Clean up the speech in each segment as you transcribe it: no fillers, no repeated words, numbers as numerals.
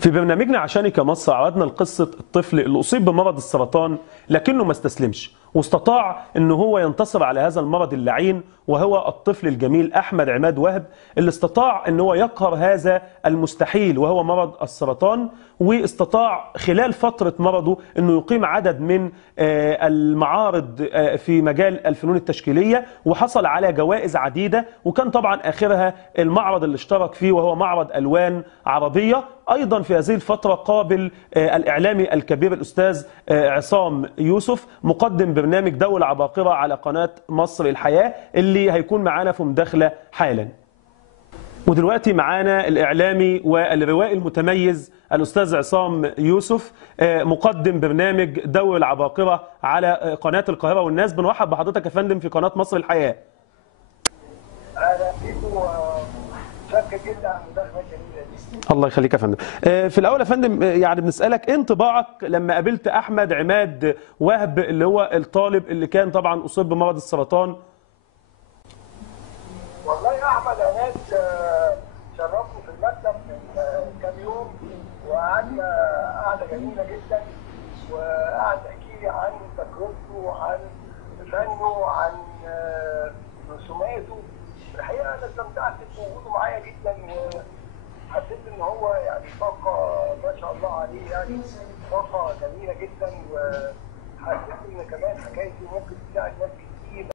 في برنامجنا عشانك يا مصر عرضنا لقصة الطفل اللي أصيب بمرض السرطان لكنه ما استسلمش واستطاع أنه هو ينتصر على هذا المرض اللعين، وهو الطفل الجميل أحمد عماد وهب اللي استطاع أنه هو يقهر هذا المستحيل وهو مرض السرطان، واستطاع خلال فترة مرضه أنه يقيم عدد من المعارض في مجال الفنون التشكيلية، وحصل على جوائز عديدة، وكان طبعا آخرها المعرض اللي اشترك فيه وهو معرض ألوان عربية. أيضا في هذه الفترة قابل الإعلامي الكبير الأستاذ عصام يوسف مقدم برنامج ضوء العباقرة على قناة مصر الحياة اللي هيكون معانا في مداخلة حالا. ودلوقتي معانا الإعلامي والروائي المتميز الأستاذ عصام يوسف مقدم برنامج ضوء العباقرة على قناة القاهرة والناس. بنرحب بحضرتك يا فندم في قناة مصر الحياة. أهلا بيكم وشكرا جدا على المداخلة الجميلة دي. الله يخليك يا فندم. في الأول يا فندم يعني بنسألك إيه انطباعك لما قابلت أحمد عماد وهب اللي هو الطالب اللي كان طبعا أصيب بمرض السرطان؟ والله أحمد عماد شرفني في المكتب من كام يوم، وقعدنا قعدة جميلة جدا، وقعد يحكي لي عن تجربته وعن فنه وعن رسوماته. الحقيقة أنا استمتعت بوجوده معايا جدا، وحسيت إن هو يعني طاقة ما شاء الله عليه، يعني طاقة جميلة جدا، وحسيت إن كمان حكايته ممكن تساعد ناس كتير.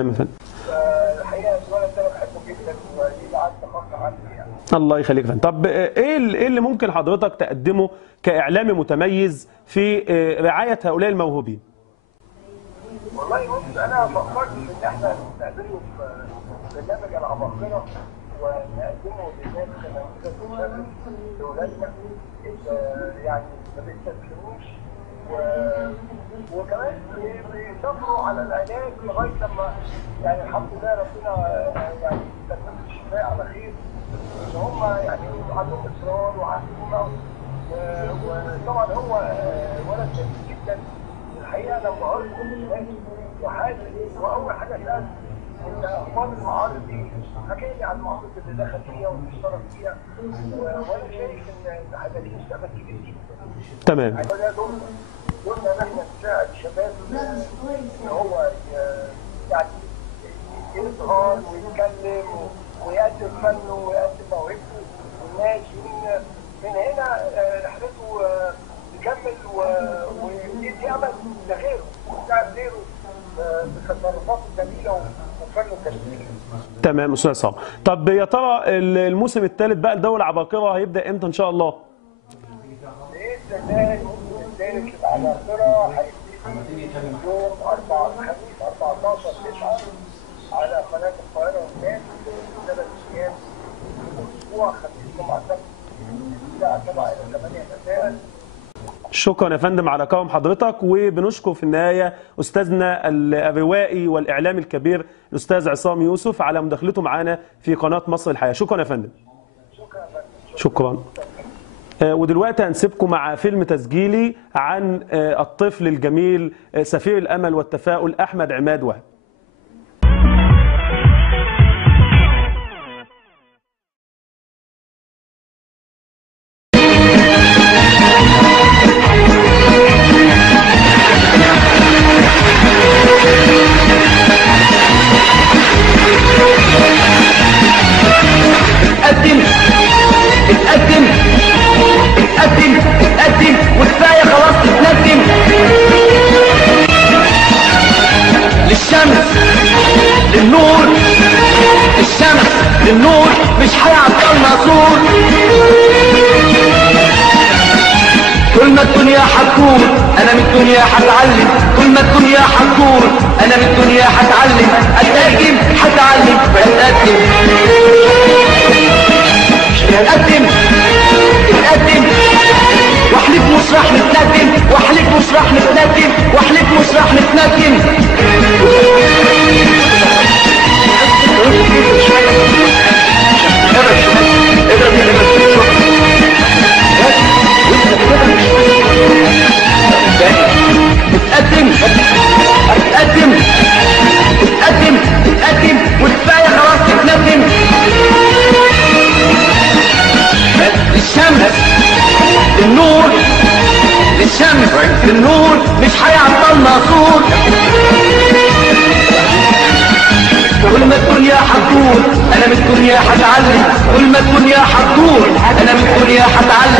الحقيقة الولد ده أنا بحبه جدا وليه عندي خاصة عندي يعني. الله يخليك يا فندم. طب إيه اللي ممكن حضرتك تقدمه كإعلامي متميز في رعاية هؤلاء الموهوبين؟ والله بص، أنا فكرت إن إحنا نقدمه في برنامج العباقرة ونقدمه للناس كنموذج مشرف لأولادنا يعني ما بيستسلموش، وكمان بيصبروا على العلاج لغاية لما يعني الحمد لله ربنا يعني يتمم الشفاء على خير. إن هم يعني عندهم إصرار وعزيمة، وطبعا هو ولد جميل جدا. الحقيقة أنا انبهرت بالرسومات وحاسس، وأول حاجة سألت انت اخبار المعارض دي، حكى لي عن المعارض اللي دخل فيها واللي اشترك فيها، وانا شايف ان هيبقى ليه مستقبل كبير جدا. تمام. دورنا ان احنا نساعد الشباب ان هو يعني يظهر ويتكلم ويقدم فنه ويقدم موهبته للناس، من هنا رحلته تكمل ويدي امل لغيره ويساعد غيره بتصرفاته الجميله وفنه التشكيلي. تمام استاذ عصام. طب يا ترى الموسم الثالث بقى لضوء العباقرة هيبدا امتى ان شاء الله؟ باذن الله الموسم الثالث للعباقرة هيبتدي يوم 14/9 على قناه القاهره والناس، 3 ايام اسبوع، خميس جمعه سبت الساعه 7 إلى 8 مساء. شكرا يا فندم على كرم حضرتك، وبنشكر في النهايه استاذنا الروائي والاعلامي الكبير الاستاذ عصام يوسف على مداخلته معانا في قناه مصر الحياه. شكرا يا فندم. شكرا. ودلوقتي هنسيبكم مع فيلم تسجيلي عن الطفل الجميل سفير الامل والتفاؤل احمد عماد وهب. اتقدم وكفايه خلاص تتندم للشمس للنور، الشمس للنور مش هيعطلنا طول. كل ما الدنيا هتدور انا من الدنيا هتعلم، كل ما الدنيا هتدور انا من الدنيا هتعلم، اتقدم هتعلم اتقدم اتقدم واحلف مش راح نتندم، واحلف مش راح نتندم، واحلف مش راح نتندم. اتقدم اتقدم اتقدم اتقدم وكفايه خلاص تتندم. النور للشمس للنور مش هيعطلنا صوت. كل ما الدنيا هتدور انا من الدنيا هتعلم، كل ما الدنيا هتدور انا من الدنيا هتعلم.